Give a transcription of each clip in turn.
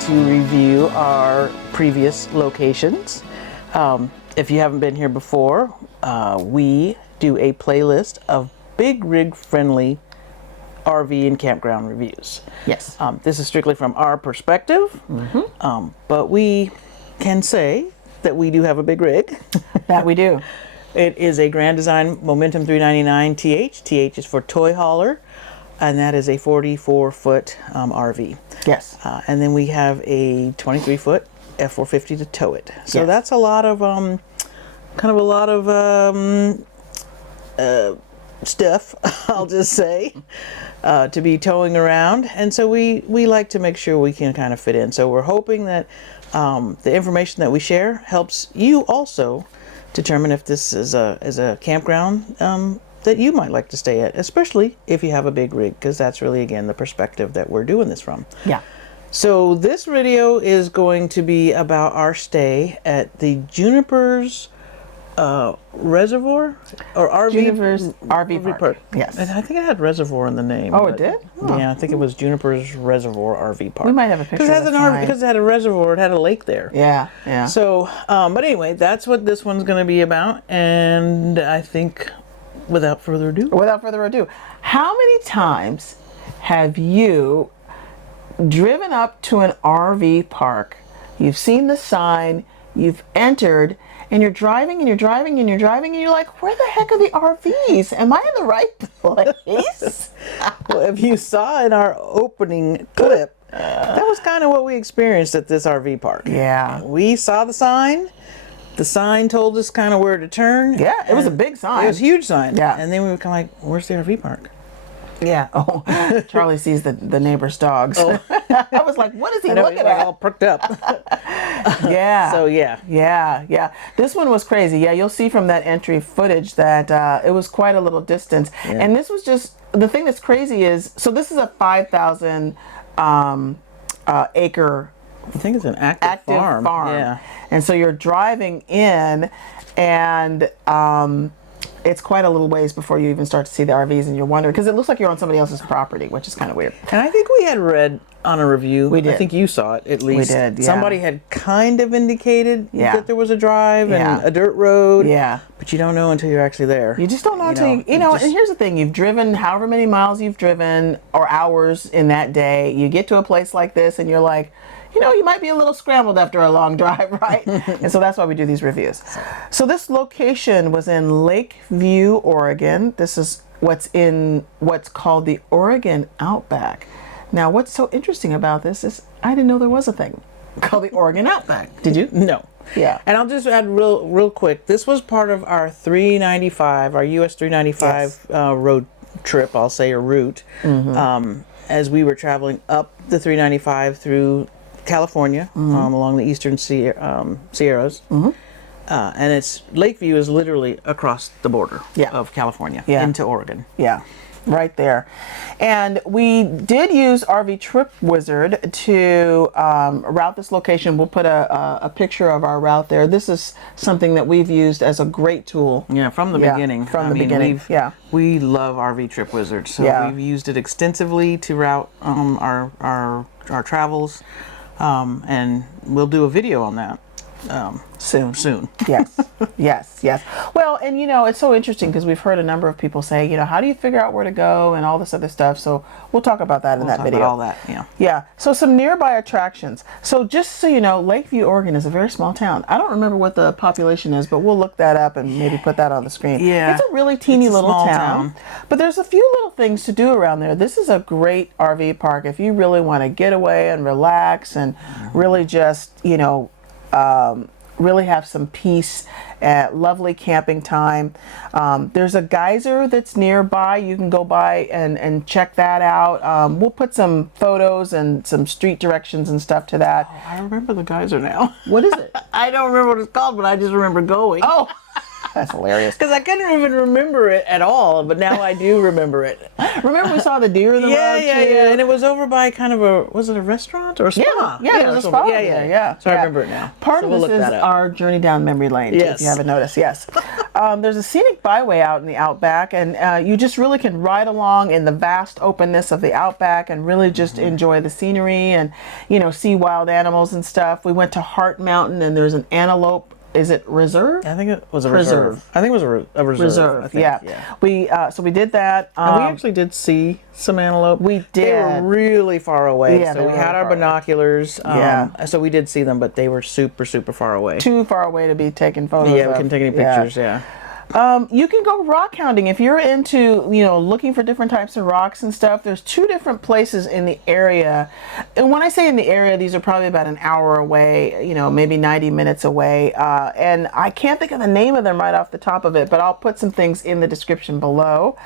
to review our previous locations. If you haven't been here before, we do a playlist of big rig friendly RV and campground reviews. Yes. This is strictly from our perspective, but we can say that we do have a big rig. That we do. It is a Grand Design Momentum 399 TH. TH is for toy hauler, and that is a 44-foot RV. Yes. And then we have a 23-foot F450 to tow it. So Yes. that's a lot of stuff, I'll just say, to be towing around. And so we like to make sure we can kind of fit in. So we're hoping that the information that we share helps you also determine if this is a campground that you might like to stay at, especially if you have a big rig, because that's really, again, the perspective that we're doing this from. Yeah. So this video is going to be about our stay at the Junipers Reservoir or RV. Junipers RV Park. Yes. And I think it had Reservoir in the name. Oh, but it did? Oh. Yeah, I think it was Junipers Reservoir RV Park. We might have a picture because of the because it had a reservoir, it had a lake there. Yeah, yeah. So, but anyway, that's what this one's going to be about, and I think, without further ado, how many times have you driven up to an RV park? You've seen the sign, you've entered, and you're driving and you're driving and you're driving and you're like, where the heck are the RVs? Am I in the right place? well, if you saw in our opening clip, that was kind of what we experienced at this RV park. Yeah. We saw the sign. The sign told us kind of where to turn. Yeah, it was a big sign. It was a huge sign. Yeah. And then we were kind of like, where's the RV park? Yeah. Oh, Charlie sees the neighbor's dogs. Oh. I was like, what is he looking at? All perked up. Yeah. So yeah. Yeah. This one was crazy. Yeah, you'll see from that entry footage that it was quite a little distance. Yeah. And this was just, the thing that's crazy is, so this is a 5,000 acre. I think it's an active farm. Yeah. And so you're driving in and it's quite a little ways before you even start to see the RVs, and you're wondering, because it looks like you're on somebody else's property, which is kind of weird. And I think we had read on a review, we did. I think you saw it at least. We did, yeah. Somebody had kind of indicated that there was a drive and a dirt road. Yeah. But you don't know until you're actually there. You just don't know until you know, and here's the thing, you've driven however many miles you've driven or hours in that day, you get to a place like this and you're like, you might be a little scrambled after a long drive, right? And so that's why we do these reviews. So this location was in Lakeview, Oregon. This is what's called the Oregon Outback. Now, what's so interesting about this is I didn't know there was a thing called the Oregon Outback. Did you? No. Yeah. And I'll just add real quick. This was part of our 395, our US 395 road trip, I'll say, or route, as we were traveling up the 395 through California, along the eastern Sierras. And Lakeview is literally across the border of California into Oregon. Yeah, right there. And we did use RV Trip Wizard to route this location. We'll put a picture of our route there. This is something that we've used as a great tool. Yeah, from the beginning. Beginning. We love RV Trip Wizard, so we've used it extensively to route our travels. And we'll do a video on that soon. Yes. Well, and it's so interesting because we've heard a number of people say, how do you figure out where to go and all this other stuff. So we'll talk about that in that video. About all that, yeah. So some nearby attractions. So just so you know, Lakeview, Oregon is a very small town. I don't remember what the population is, but we'll look that up and maybe put that on the screen. Yeah. It's a really teeny little small town. But there's a few little things to do around there. This is a great RV park if you really want to get away and relax and really just, really have some peace at lovely camping time. There's a geyser that's nearby. You can go by and check that out. We'll put some photos and some street directions and stuff to that. Oh, I remember the geyser now. What is it? I don't remember what it's called, but I just remember going. Oh. That's hilarious. Because I couldn't even remember it at all, but now I do remember it. Remember we saw the deer in the road too? Yeah. And it was over by kind of a, was it a restaurant or a spa? There was a spa there, yeah. So I remember it now. Part of this is our journey down memory lane, too, if you haven't noticed, yes. There's a scenic byway out in the outback, and you just really can ride along in the vast openness of the outback and really just enjoy the scenery and, see wild animals and stuff. We went to Hart Mountain, and there's an antelope. Is it reserve? I think it was a reserve. I think it was a reserve. Reserve, I think. Yeah. So we did that. And we actually did see some antelope. We did. They were really far away. Yeah, so we had our binoculars. Yeah. So we did see them, but they were super, super far away. Too far away to be taking photos. Yeah, we couldn't take any pictures. Yeah. You can go rock hounding if you're into, looking for different types of rocks and stuff. There's 2 different places in the area. And when I say in the area, these are probably about an hour away, maybe 90 minutes away. And I can't think of the name of them right off the top of it, but I'll put some things in the description below.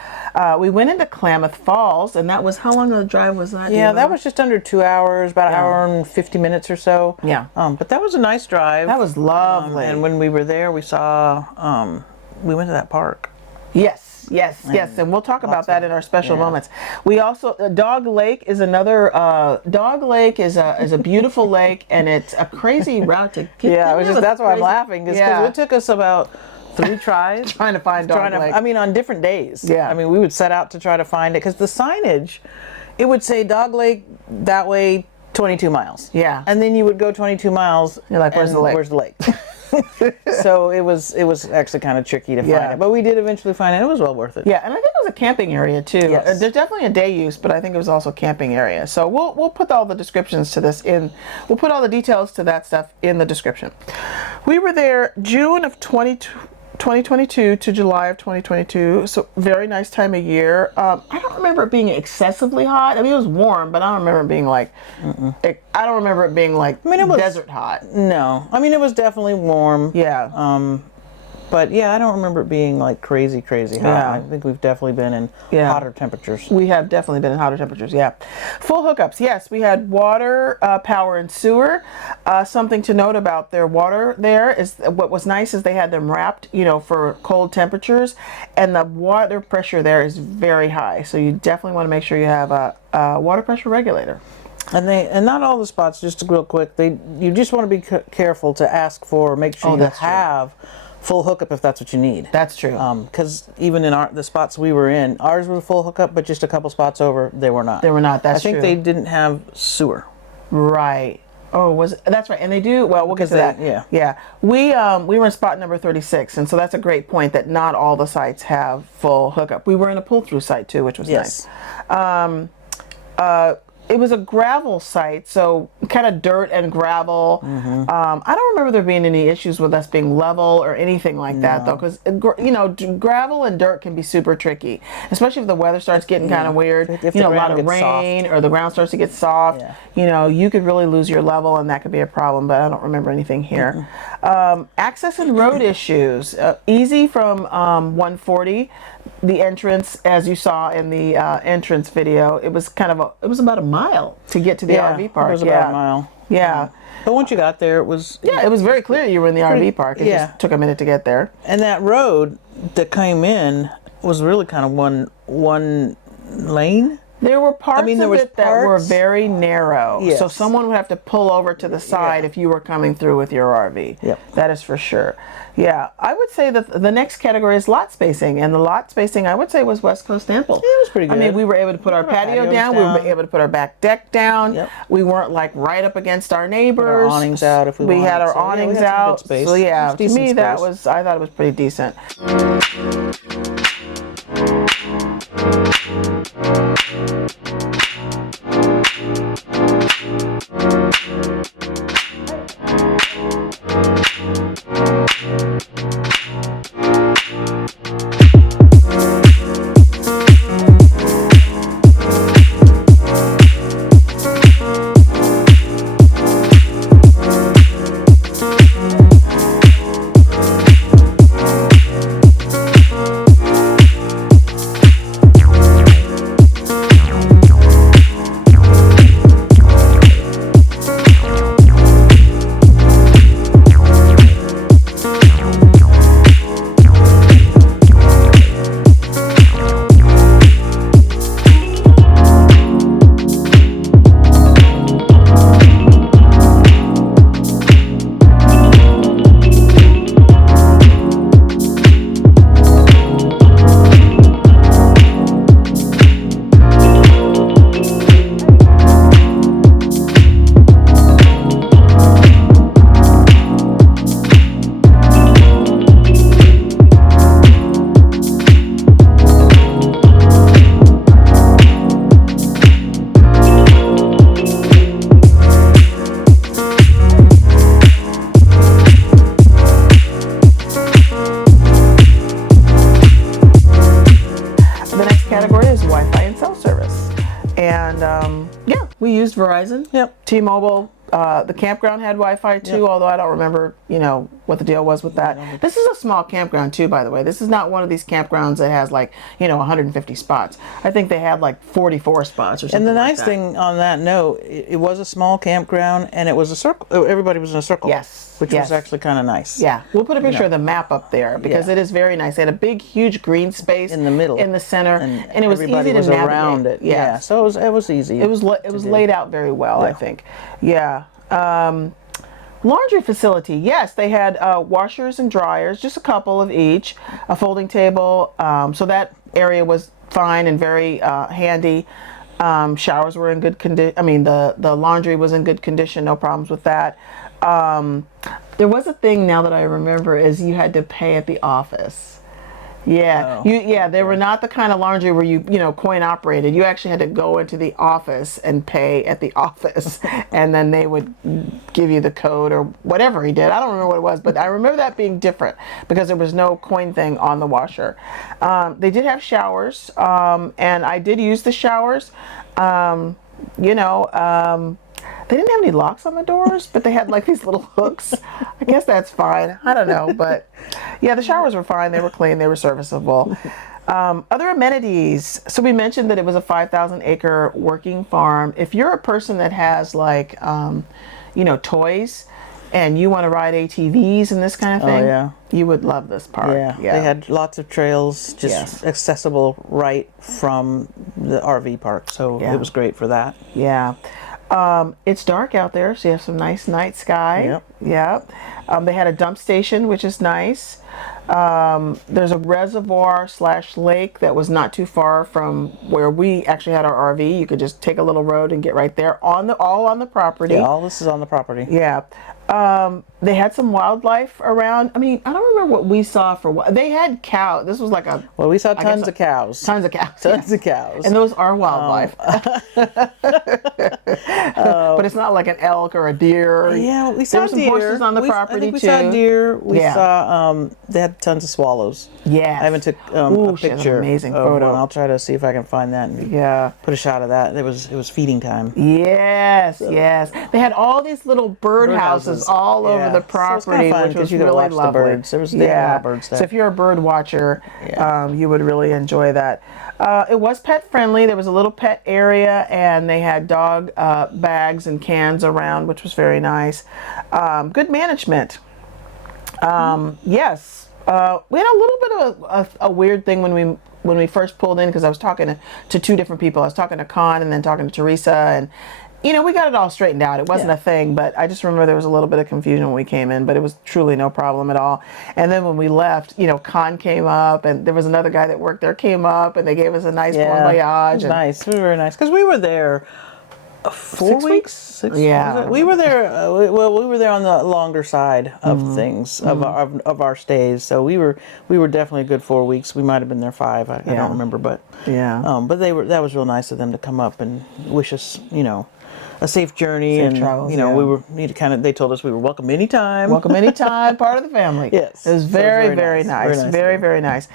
We went into Klamath Falls, and that was, how long of a drive was that? Yeah, that was just under 2 hours, about an hour and 50 minutes or so. Yeah. But that was a nice drive. That was lovely. And when we were there, we saw, we went to that park. Yes, and we'll talk about that in our special moments. We also, Dog Lake is another. Dog Lake is a beautiful lake, and it's a crazy route to get. Yeah, that's why I'm laughing, because it took us about 3 tries trying to find Dog Lake. I mean, on different days. Yeah, I mean, we would set out to try to find it because the signage, it would say Dog Lake that way, 22 miles. Yeah, and then you would go 22 miles. You're like, where's the lake? Where's the lake? So it was actually kind of tricky to find it, but we did eventually find it. It was well worth it. Yeah, and I think it was a camping area too. Yes. There's definitely a day use, but I think it was also a camping area. So we'll put all the descriptions to this in. We'll put all the details to that stuff in the description. We were there June of 2022 to July of 2022, so very nice time of year. I don't remember it being excessively hot. I mean, it was warm, but I don't remember it being like, I don't remember it being like it was desert hot. No, I mean, it was definitely warm. Yeah. But yeah, I don't remember it being like crazy hot. Yeah. I think we've definitely been in hotter temperatures. We have definitely been in hotter temperatures, yeah. Full hookups, yes. We had water, power, and sewer. Something to note about their water there is, what was nice is they had them wrapped, for cold temperatures, and the water pressure there is very high. So you definitely want to make sure you have a water pressure regulator. And not all the spots, just real quick, you just want to be careful to ask for, make sure you have full hookup if that's what you need. That's true. Because even in the spots we were in, ours was full hookup, but just a couple spots over, they were not. They were not. That's true. I think they didn't have sewer. Right. Oh, that's right. And they do. Well, we'll get to that. Yeah. Yeah. We were in spot number 36, and so that's a great point that not all the sites have full hookup. We were in a pull-through site too, which was nice. It was a gravel site, so kind of dirt and gravel. I don't remember there being any issues with us being level or anything like that, though, because gravel and dirt can be super tricky, especially if the weather starts getting kind of weird. If a lot of rain or the ground starts to get soft, you could really lose your level, and that could be a problem. But I don't remember anything here. Access and road issues. Easy from 140. The entrance, as you saw in the entrance video, it was about a mile to get to the RV park. It was about a mile. Yeah. But once you got there, it was... Yeah, it was very clear you were in the RV park. It just took a minute to get there. And that road that came in was really kind of one lane. There were parts of it that were very narrow. Yes. So someone would have to pull over to the side if you were coming through with your RV. Yep. That is for sure. Yeah, I would say that the next category is lot spacing, and the lot spacing I would say was West Coast ample. It was pretty good. I mean, we were able to put our patio down. We were able to put our back deck down. Yep. We weren't like right up against our neighbors. Put our awnings out if we wanted. We had our awnings out. So yeah, to me I thought it was pretty decent. And yeah, we used Verizon. Yep. T-Mobile. The campground had Wi-Fi too, Yep. although I don't remember, what the deal was with that. This is a small campground too, by the way. This is not one of these campgrounds that has like, 150 spots. I think they had like 44 spots or something. And the like nice that. thing on that note, it was a small campground, and it was a circle. Everybody was in a circle. Yes. Which was actually kind of nice. Yeah, we'll put a picture of the map up there because it is very nice. They had a big, huge green space In the middle. in the center, and it was everybody easy was to navigate. around it. Yeah. So it was easy. It was laid out very well, I think. Yeah. Laundry facility. Yes, they had washers and dryers, just a couple of each, a folding table. So that area was fine and very handy. Showers were in good condition. I mean, the laundry was in good condition. No problems with that. There was a thing now that I remember is you had to pay at the office. Yeah, they were not the kind of laundry where you coin operated. You actually had to go into the office and pay at the office, and then they would give you the code or whatever he did. I don't remember what it was, but I remember that being different because there was no coin thing on the washer. They did have showers, and I did use the showers. They didn't have any locks on the doors, but they had like these little hooks. I guess that's fine. I don't know, but yeah, the showers were fine. They were clean. They were serviceable. Other amenities. So we mentioned that it was a 5,000 acre working farm. If you're a person that has like, toys and you want to ride ATVs and this kind of thing, you would love this park. Yeah. They had lots of trails just accessible right from the RV park. So it was great for that. Yeah. It's dark out there, so you have some nice night sky. Yep. They had a dump station, which is nice. There's a reservoir / lake that was not too far from where we actually had our RV. You could just take a little road and get right there all on the property. Yeah, all this is on the property. Yeah. They had some wildlife around. I mean, I don't remember what we saw they had cows. This was like we saw tons of cows. Tons of cows. Tons of cows. And those are wildlife. But it's not like an elk or a deer. Yeah, we saw there were some deer. horses on the property I think we too. saw deer. We saw they had tons of swallows. Yeah. I haven't took a she has an picture amazing of photo. one. I'll try to see if I can find that and put a shot of that. It was feeding time. Yes. They had all these little bird houses all over the property, so which was you could really watch lovely. the birds. There was a lot of birds there. So if you're a bird watcher, you would really enjoy that. It was pet friendly. There was a little pet area, and they had dog bags and cans around, which was very nice. Good management. Yes. We had a little bit of a weird thing when we first pulled in, because I was talking to two different people. I was talking to Con and then talking to Teresa, and we got it all straightened out. It wasn't a thing, but I just remember there was a little bit of confusion when we came in, but it was truly no problem at all. And then when we left, Con came up, and there was another guy that worked there came up, and they gave us a nice bon voyage. It was nice. It was very nice, because we were there 4 weeks. 6 Yeah. We were there. We were there on the longer side of things of our stays. So we were definitely a good 4 weeks. We might have been there 5. I don't remember, but but that was real nice of them to come up and wish us, a safe journey, safe and travels, they told us we were welcome anytime. Welcome anytime, part of the family. Yes. It was very, very nice. Very nice.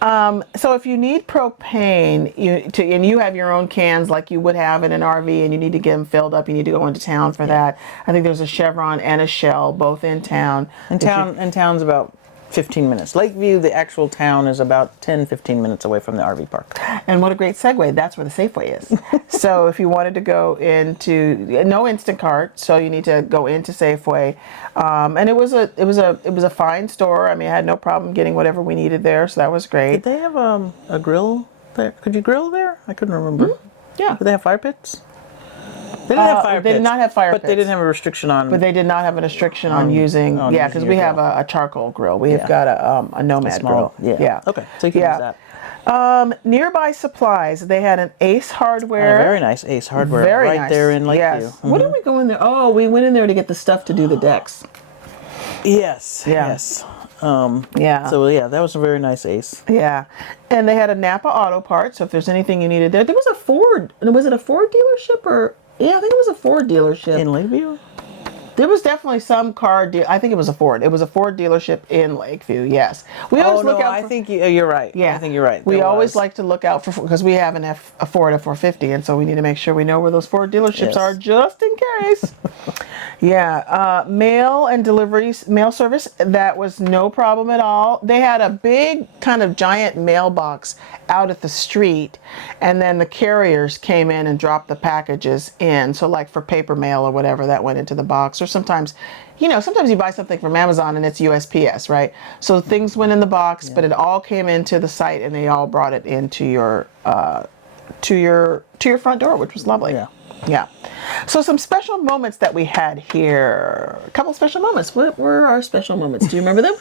So if you need propane, and you have your own cans like you would have in an RV, and you need to get them filled up, you need to go into town for that. I think there's a Chevron and a Shell both in town. Town's about 15 minutes. Lakeview, the actual town, is about 10-15 minutes away from the RV park. And what a great segue. That's where the Safeway is. So if you wanted to go into no Instant Cart, so you need to go into Safeway. And it was a fine store. I mean, I had no problem getting whatever we needed there, so that was great. Did they have a grill there? Could you grill there? I couldn't remember. Yeah. Did they have fire pits? They didn't have fire pits. They did not have fire pits. pits. But they didn't have a restriction on... But they did not have a restriction on using... because we have a charcoal grill. We have got a nomad grill. Yeah. Okay, so you can use that. Nearby supplies. They had an Ace Hardware. Very nice Ace Hardware. Very nice. There in Lakeview. Yes. What did we go in there? Oh, we went in there to get the stuff to do the decks. Yes. Yeah. Yes. So that was a very nice Ace. Yeah. And they had a Napa Auto Parts, so if there's anything you needed there. There was a Ford. Was it a Ford dealership or... Yeah, I think it was a Ford dealership. In Lakeview? There was definitely some car I think it was a Ford. It was a Ford dealership in Lakeview. Yes, we always look out. I think you're right. Yeah, I think you're right. We There always was. like to look out for, because we have a Ford F450, and so we need to make sure we know where those Ford dealerships Yes. are, just in case. Yeah, mail and deliveries, mail service, that was no problem at all. They had a big kind of giant mailbox out at the street, and then the carriers came in and dropped the packages in. So like for paper mail or whatever, that went into the box. Or sometimes, sometimes you buy something from Amazon and it's USPS, right? So things went in the box, but it all came into the site, and they all brought it into your to your front door, which was lovely. Yeah. Yeah. So some special moments that we had here. A couple special moments. What were our special moments? Do you remember them?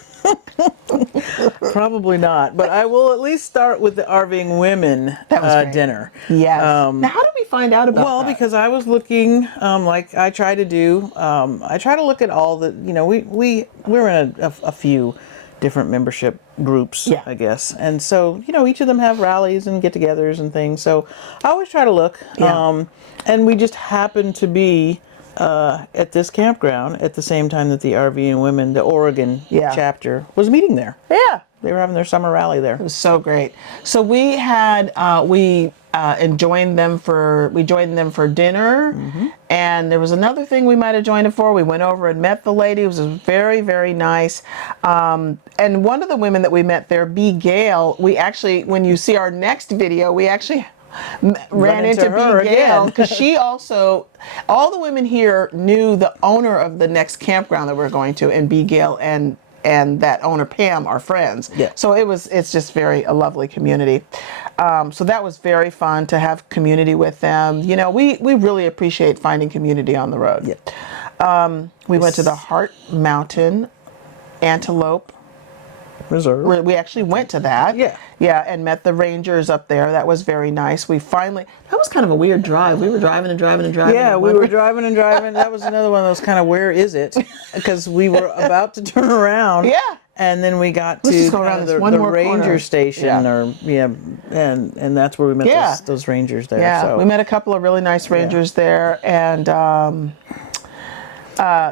Probably not, but I will at least start with the RVing women dinner. Yes. Now, how did we find out about that? Because I was looking, like I try to do. I try to look at all the. We're in a few different membership groups, Yeah. I guess, and so each of them have rallies and get-togethers and things. So I always try to look. Yeah. And we just happened to be at this campground at the same time that the RVing women, the Oregon chapter, was meeting there. Yeah. They were having their summer rally there. It was so great. So we had joined them for dinner, and there was another thing we might have joined it for. We went over and met the lady. It was very, very nice. And one of the women that we met there, B. Gale, we actually, when you see our next video, we actually ran into her B. Gale, again. because she also, all the women here knew the owner of the next campground that we're going to, and B. Gale and that owner Pam are friends. Yeah. So it's just a lovely community. So that was very fun to have community with them. We really appreciate finding community on the road. Yeah. We went to the Heart Mountain Antelope Reserve. We actually went to that. Yeah. Yeah, and met the rangers up there. That was very nice. That was kind of a weird drive. We were driving and driving and driving. Yeah, and we were driving and driving. That was another one of those kind of, where is it? Because we were about to turn around. Yeah. And then we got Let's to just go kind around of this the one more ranger corner. station, and that's where we met those rangers there. Yeah, So we met a couple of really nice rangers there, and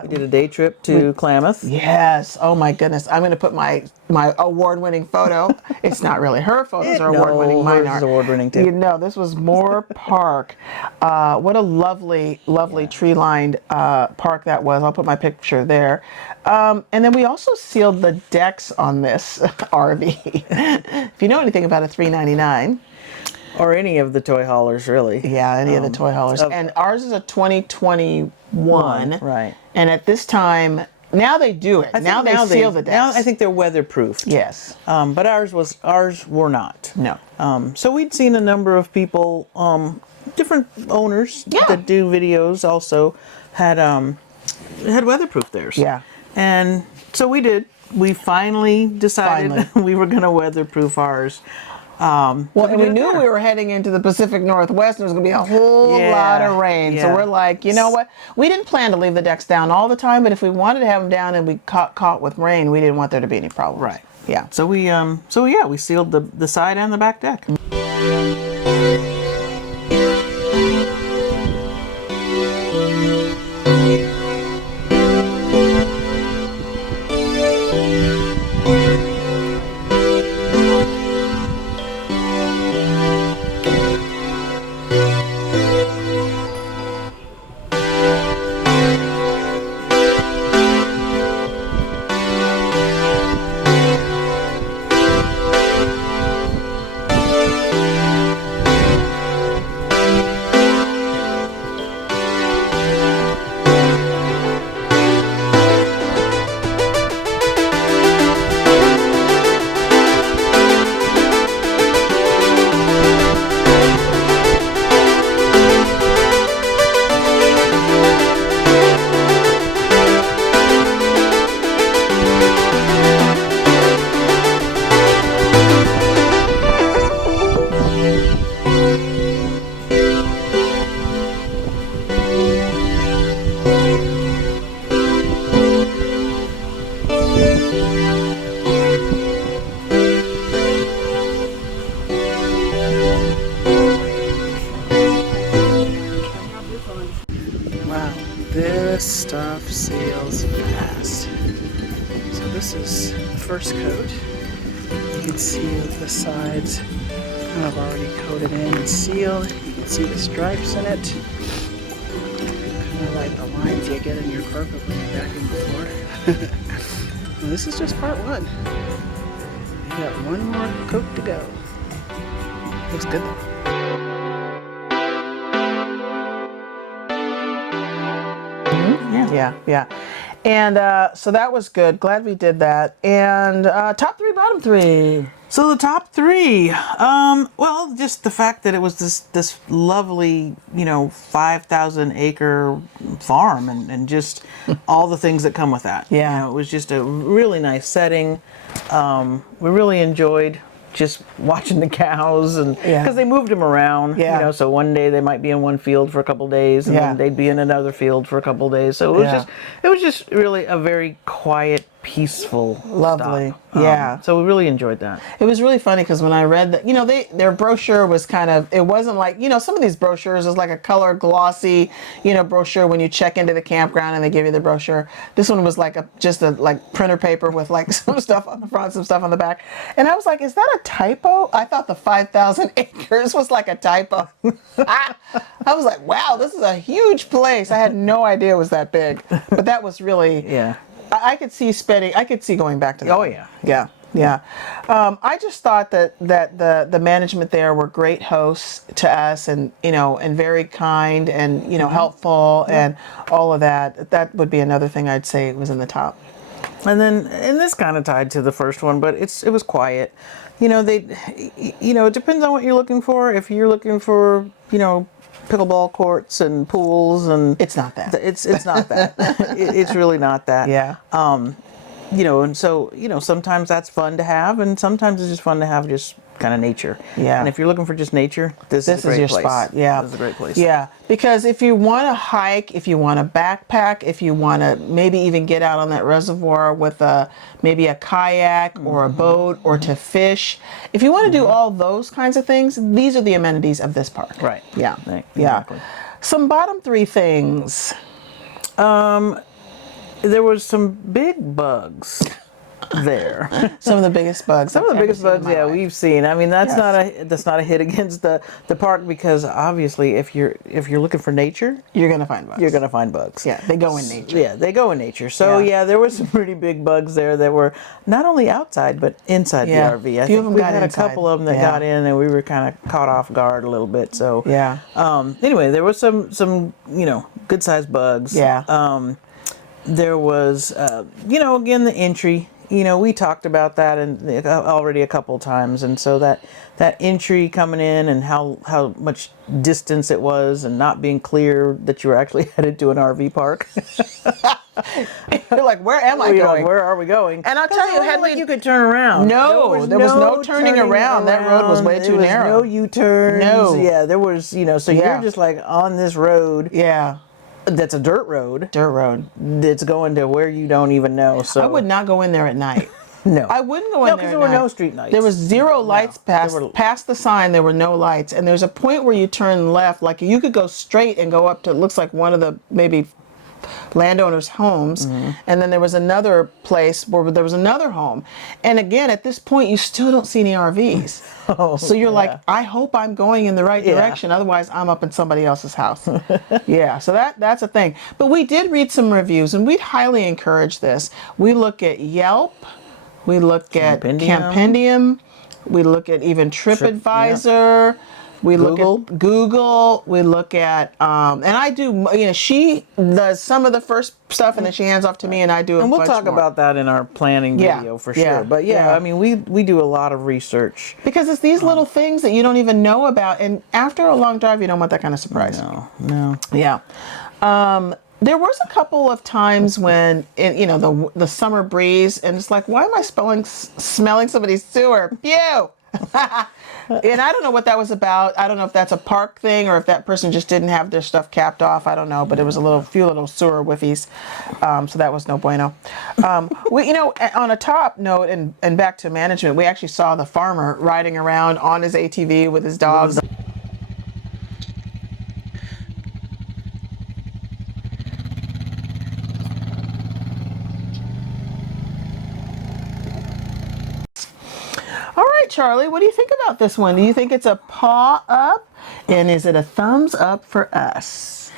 we did a day trip to Klamath. yes, oh my goodness, I'm going to put my award-winning photo. It's not really her photos are award-winning. Mine hers are is award-winning too. This was Moore Park. What a lovely tree-lined park that was. I'll put my picture there. And then we also sealed the decks on this RV. If you know anything about a 399. Or any of the toy haulers, really. Yeah, any of the toy haulers. And ours is a 2021. Right. And at this time, now they do it. Now they seal the decks. Now I think they're weatherproofed. Yes. But ours were not. No. So we'd seen a number of people, different owners that do videos also had weatherproof theirs. Yeah. And so we did. We finally decided we were going to weatherproof ours. And we knew we were heading into the Pacific Northwest, and there was going to be a whole lot of rain. So we're like, you know what? We didn't plan to leave the decks down all the time, but if we wanted to have them down and we caught with rain, we didn't want there to be any problems. Right. Yeah. So we sealed the side and the back deck. stuff seals fast. So this is the first coat. You can see the sides kind of already coated in and sealed. You can see the stripes in it. Kind of like the lines you get in your carpet when you're vacuuming before. Well, this is just part one. You got one more coat to go. Looks good though. Yeah. And so that was good. Glad we did that. And top three, bottom three. So the top three, well, just the fact that it was this lovely, 5,000 acre farm and just all the things that come with that. Yeah. It was just a really nice setting. We really enjoyed just watching the cows and because they moved them around. So one day they might be in one field for a couple days and then they'd be in another field for a couple days. So it was just really a very quiet, peaceful, lovely stop. So we really enjoyed that. It was really funny because when I read that, their brochure was kind of, it wasn't like, some of these brochures is like a color glossy, brochure when you check into the campground and they give you the brochure. This one was like just a printer paper with like some stuff on the front, some stuff on the back. And I was like, is that a typo? I thought the 5,000 acres was like a typo. I was like, wow, this is a huge place. I had no idea it was that big, but that was really, I could see going back to that. Oh, yeah. I just thought that the management there were great hosts to us and very kind and helpful and all of that. That would be another thing I'd say was in the top. And this kind of tied to the first one, but it was quiet. It depends on what you're looking for. If you're looking for, pickleball courts and pools and it's not that. It's not that. It's really not that. Yeah. And so sometimes that's fun to have, and sometimes it's just fun to have just kind of nature. Yeah. And if you're looking for just nature, this is a great your place. spot. Yeah. This is a great place. Yeah. Because if you want to hike, if you want to backpack, if you want to maybe even get out on that reservoir with maybe a kayak or a boat or to fish, if you want to do all those kinds of things, these are the amenities of this park. Right. Yeah. Right. Yeah. Exactly. Some bottom three things. There was some big bugs there. Some of the biggest bugs. Some of the biggest bugs, we've seen. I mean, that's Yes. not a hit against the park because obviously, if you're looking for nature, You're gonna find bugs. you're gonna find bugs. Yeah, they go in nature. Yeah, they go in nature. So Yeah. there were some pretty big bugs there that were not only outside but inside the RV. I Few think of them we got had inside. a couple of them that Yeah. got in, and we were kind of caught off guard a little bit. So Yeah. Anyway, there was some good sized bugs. Yeah. There was again the entry. We talked about that already a couple times, and so that entry coming in and how much distance it was, and not being clear that you were actually headed to an RV park. You're like, where am I going? Where are we going? And I'll tell you, had you could turn around. No, there was no turning around. That road was way too narrow. No U-turns. No. Yeah, there was. So you're just like on this road. Yeah. That's a dirt road. Dirt road. That's going to where you don't even know. So I would not go in there at night. No. I wouldn't go in there. No, because there were no street lights. There was zero lights past the sign. There were no lights. And there's a point where you turn left. Like you could go straight and go up to, it looks like one of the maybe landowners' homes. And then there was another place where there was another home. And again, at this point, you still don't see any RVs. So you're like, I hope I'm going in the right direction. Otherwise, I'm up in somebody else's house. So that's a thing. But we did read some reviews, and we'd highly encourage this. We look at Yelp. We look at Campendium. We look at even TripAdvisor. We look at Google. We look at, and I do, she does some of the first stuff and then she hands off to me and I do a bunch more. And we'll talk about that in our planning video for sure. But I mean, we do a lot of research. Because it's these little things that you don't even know about. And after a long drive, you don't want that kind of surprise. No. Yeah. There was a couple of times when, the summer breeze, and it's like, why am I smelling somebody's sewer? Pew! And I don't know what that was about. I don't know if that's a park thing or if that person just didn't have their stuff capped off. I don't know, but it was few little sewer whiffies. So that was no bueno. On a top note, and back to management, we actually saw the farmer riding around on his ATV with his dogs. Charlie, what do you think about this one? Do you think it's a paw up? And is it a thumbs up for us?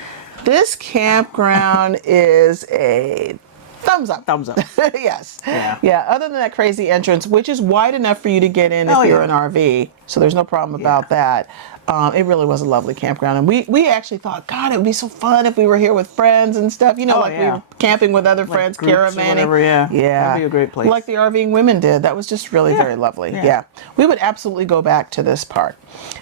This campground is a thumbs up. Thumbs up. Yes. Yeah. Yeah. Other than that crazy entrance, which is wide enough for you to get in if you're an RV, so there's no problem about that. It really was a lovely campground, and we actually thought, God, it would be so fun if we were here with friends and stuff. You know, we were camping with other friends, caravanning. Yeah. That'd be a great place. Like the RVing women did. That was just really very lovely. Yeah. We would absolutely go back to this park.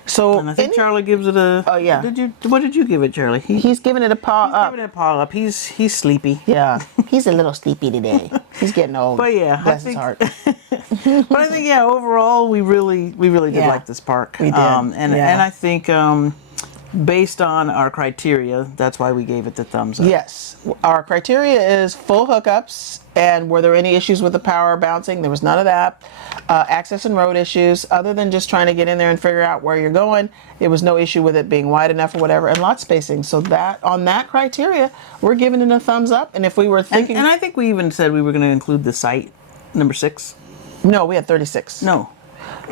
So and I think Charlie gives it a. Oh yeah. What did you give it, Charlie? He's giving it a paw up. Giving it a paw up. He's sleepy. Yeah. He's a little sleepy today. He's getting old. But yeah, bless his heart. But I think overall we really did like this park. We did. And I think based on our criteria, that's why we gave it the thumbs up. Yes. Our criteria is full hookups, and were there any issues with the power bouncing? There was none of that. Access and road issues, other than just trying to get in there and figure out where you're going, there was no issue with it being wide enough or whatever, and lot spacing. So that on that criteria, we're giving it a thumbs up. And if we were thinking, and I think we even said we were going to include the site number 6. No, we had 36. No.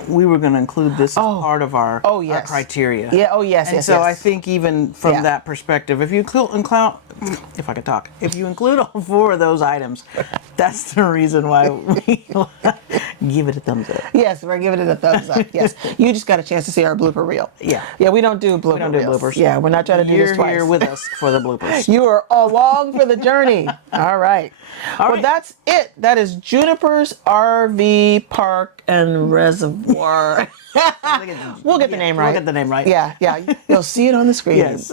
We were going to include this as part of our criteria. Yeah. Oh, yes. And so I think even from that perspective, if you if I could talk, if you include all 4 of those items, that's the reason why we give it a thumbs up. Yes, we're giving it a thumbs up. Yes, you just got a chance to see our blooper reel. Yeah. Yeah, we don't do bloopers. We don't do bloopers. Yeah, we're not trying to do this twice. You're here with us for the bloopers. You are along for the journey. All right. Well, that's it. That is Junipers RV Park and Reservoir. We'll get the name right. We'll get the name right. Yeah. You'll see it on the screen. Yes.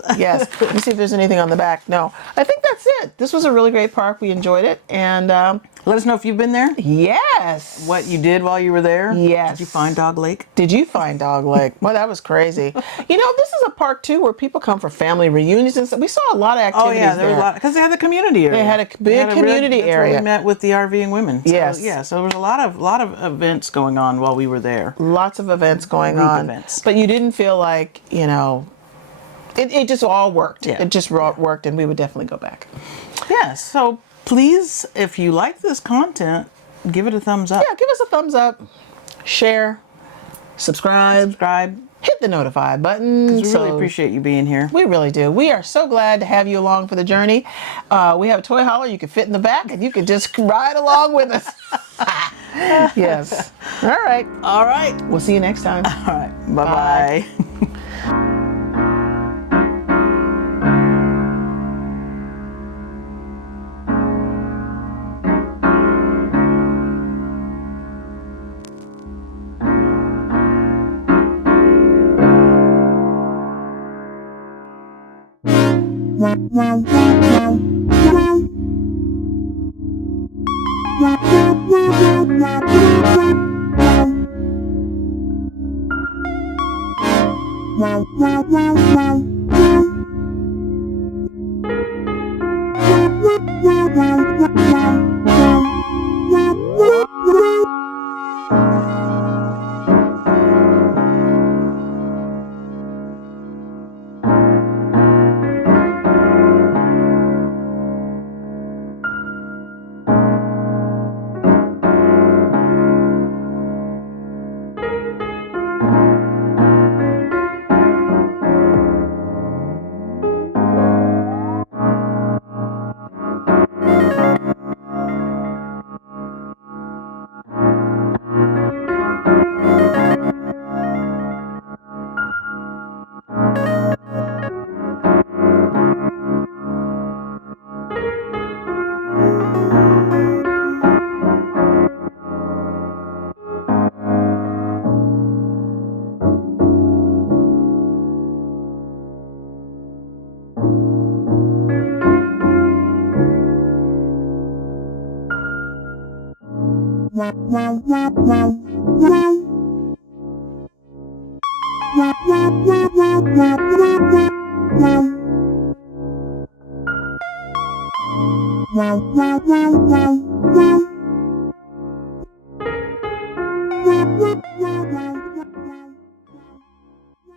Let me see if there's anything on the back. No, I think that's it. This was a really great park. We enjoyed it. And let us know if you've been there. Yes. What you did while you were there. Yes. Did you find Dog Lake? Did you find Dog Lake? Well, that was crazy. You know, this is a park too where people come for family reunions and stuff. We saw a lot of activities there. There was a lot because they had the community area. They had a big community area. That's where we met with the RVing women. So, yes. Yeah. So there was a lot of events going on while we were there. Lots of events going on. But you didn't feel like, you know, it just all worked. Yeah. It just worked, and we would definitely go back. Yes. So please, if you like this content, give it a thumbs up. Yeah, give us a thumbs up. Share. Subscribe. Hit the notify button. We really appreciate you being here. We really do. We are so glad to have you along for the journey. We have a toy hauler you can fit in the back, and you can just ride along with us. Yes. All right. We'll see you next time. All right. Bye-bye. Wow.